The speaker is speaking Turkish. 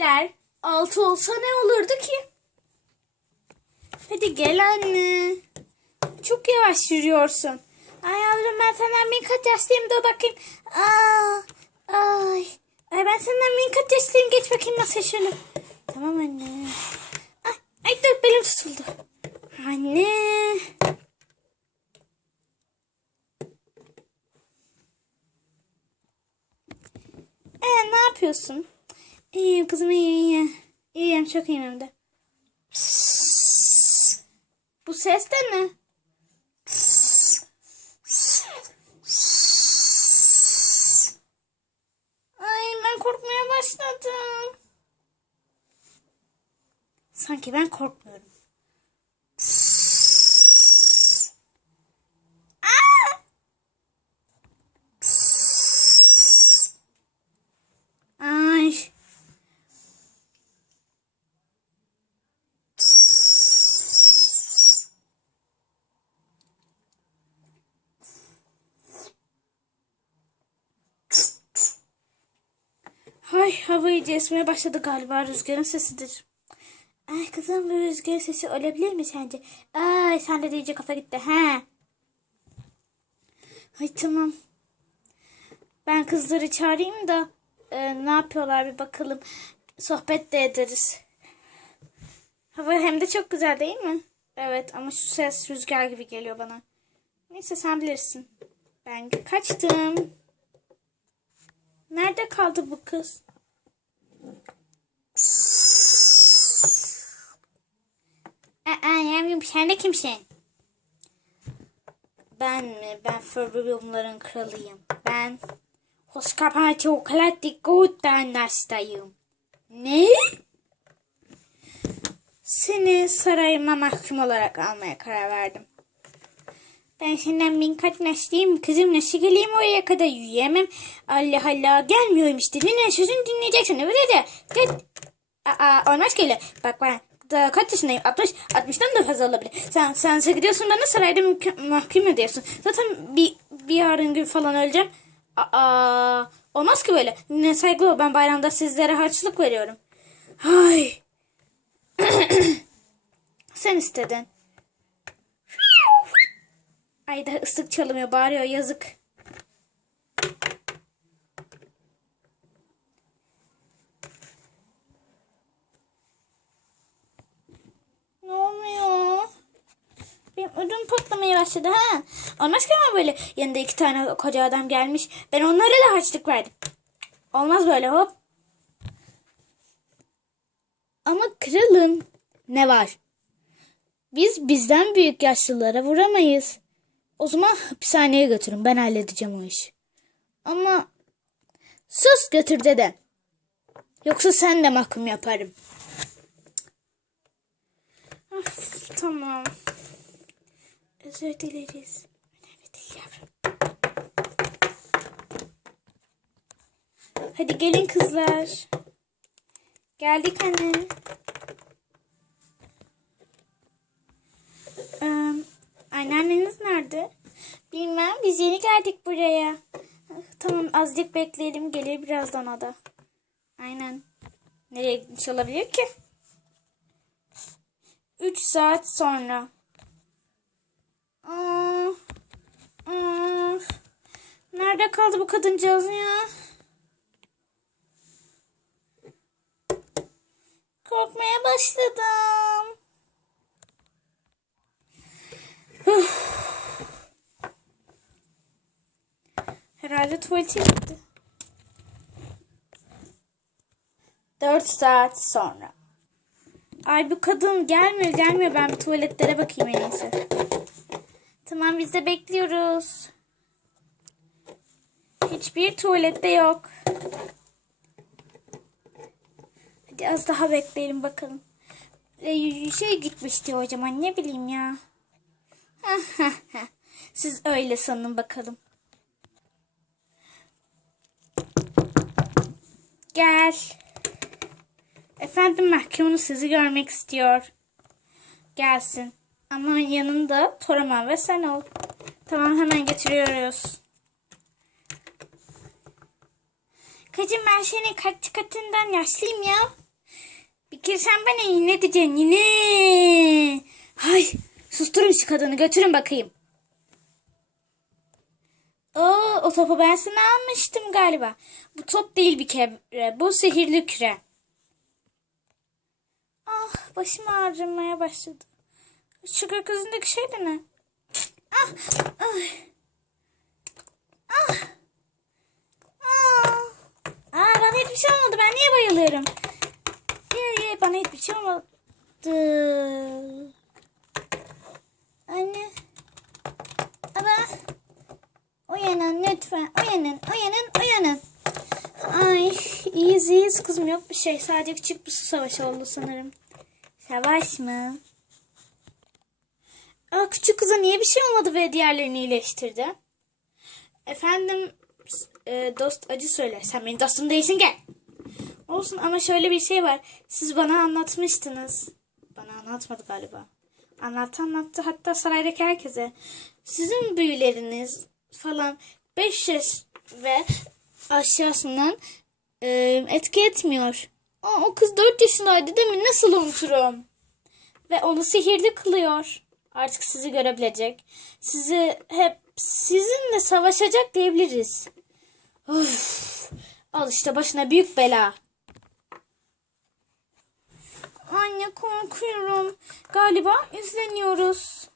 Ler altı olsa ne olurdu ki? Hadi gel anne. Çok yavaş yürüyorsun. Ay yavrum ben senden bin kat yaşlıyım da bakayım. Aa, ay. Ay ben senden bin kat yaşlıyım. Geç bakayım nasıl şöyle. Tamam anne. Ay, ay dur belim tutuldu. Anne. Ee, ne yapıyorsun? İyiyim kızım iyiyim iyi. İyiyim çok iyiyim hem de. Bu ses de ne? Ay ben korkmaya başladım. Sanki ben korkmuyorum. Ay hava iyice esmeye başladı galiba rüzgarın sesidir. Ay kızım bu rüzgar sesi olabilir mi sence? Ay sen de iyice kafa gitti he. Ay tamam. Ben kızları çağırayım da e, ne yapıyorlar bir bakalım. Sohbet de ederiz. Hava hem de çok güzel değil mi? Evet ama şu ses rüzgar gibi geliyor bana. Neyse sen bilirsin. Ben kaçtım. Nerede kaldı bu kız? Aa, yavrum sen de kimsin? Ben mi? Ben Fırbırımların kralıyım. Ben Hoskapati Okalati Godanastayım. Ne? Seni sarayıma mahkum olarak almaya karar verdim. Ben senden bin kat nesliyim. Kızım nasıl geleyim oraya kadar yürüyemem. Allah Allah gelmiyorum işte. Ne sözünü dinleyeceksin. Evet de. de. Aa, olmaz ki öyle. Bak ben daha kaç yaşındayım? 60, 60'dan da fazla olabilir. Sen, sen gidiyorsun bana sarayda mahkum ediyorsun. Zaten bir, bir yarın gün falan öleceğim. Aa, olmaz ki böyle. Ne saygı o. Ben bayramda sizlere harçlık veriyorum. Ay. sen istedin. Ay da ıslık çalınıyor bağırıyor yazık. Ne olmuyor? Ödüm patlamaya başladı ha. Olmaz ki ama böyle yanında iki tane koca adam gelmiş. Ben onlara da harçlık verdim. Olmaz böyle hop. Ama kralın ne var? Biz bizden büyük yaşlılara vuramayız. O zaman hapishaneye götürün. Ben halledeceğim o işi. Ama sus götür dede. Yoksa sen de mahkum yaparım. Of, tamam. Özür dileriz. Önemli değil yavrum. Hadi gelin kızlar. Geldik anne. Ee, anneanneniz nerede? Bilmem biz yeni geldik buraya. Tamam azıcık bekleyelim gelir birazdan o da. Aynen. Nereye gitmiş olabilir ki? 3 saat sonra. Aa, aa, nerede kaldı bu kadıncağız ya? Korkmaya başladım. Herhalde tuvalete gitti. 4 saat sonra. Ay bu kadın gelmiyor gelmiyor. Ben bir tuvaletlere bakayım en iyisi. Tamam biz de bekliyoruz. Hiçbir tuvalette yok. Hadi az daha bekleyelim bakalım. Ee, şey gitmişti o zaman ne bileyim ya. Siz öyle sanın bakalım. Gel. Efendim mahkumunuz sizi görmek istiyor. Gelsin. Ama yanında Toraman ve sen ol. Tamam hemen getiriyoruz. Kacım ben senin kaç katından yaşlıyım ya. Bir kere sen bana yine diyeceksin yine. Hay susturun şu kadını götürün bakayım. Oo, o topu ben sana almıştım galiba. Bu top değil bir kere. Bu sihirli küre. Ah başım ağrımaya başladı. Şu gökyüzündeki şey de ne? Ah, ah. Ah. Ah. Aa, bana hiçbir şey olmadı. Ben niye bayılıyorum? Ye ye bana hiçbir şey olmadı. Anne. Baba. Uyanın lütfen. Uyanın, uyanın, uyanın. Ay iyiyiz iyiyiz kızım yok bir şey. Sadece küçük bir su savaşı oldu sanırım. Savaş mı? Aa, küçük kıza niye bir şey olmadı ve diğerlerini iyileştirdi? Efendim e, dost acı söyle. Sen benim dostum değilsin gel. Olsun ama şöyle bir şey var. Siz bana anlatmıştınız. Bana anlatmadı galiba. Anlattı anlattı hatta saraydaki herkese. Sizin büyüleriniz falan 5 yaş ve aşağısından e, etki etmiyor. Aa, o kız 4 yaşındaydı değil mi? Nasıl unuturum? Ve onu sihirli kılıyor. Artık sizi görebilecek. Sizi hep sizinle savaşacak diyebiliriz. Of, al işte başına büyük bela. Anne korkuyorum. Galiba izleniyoruz.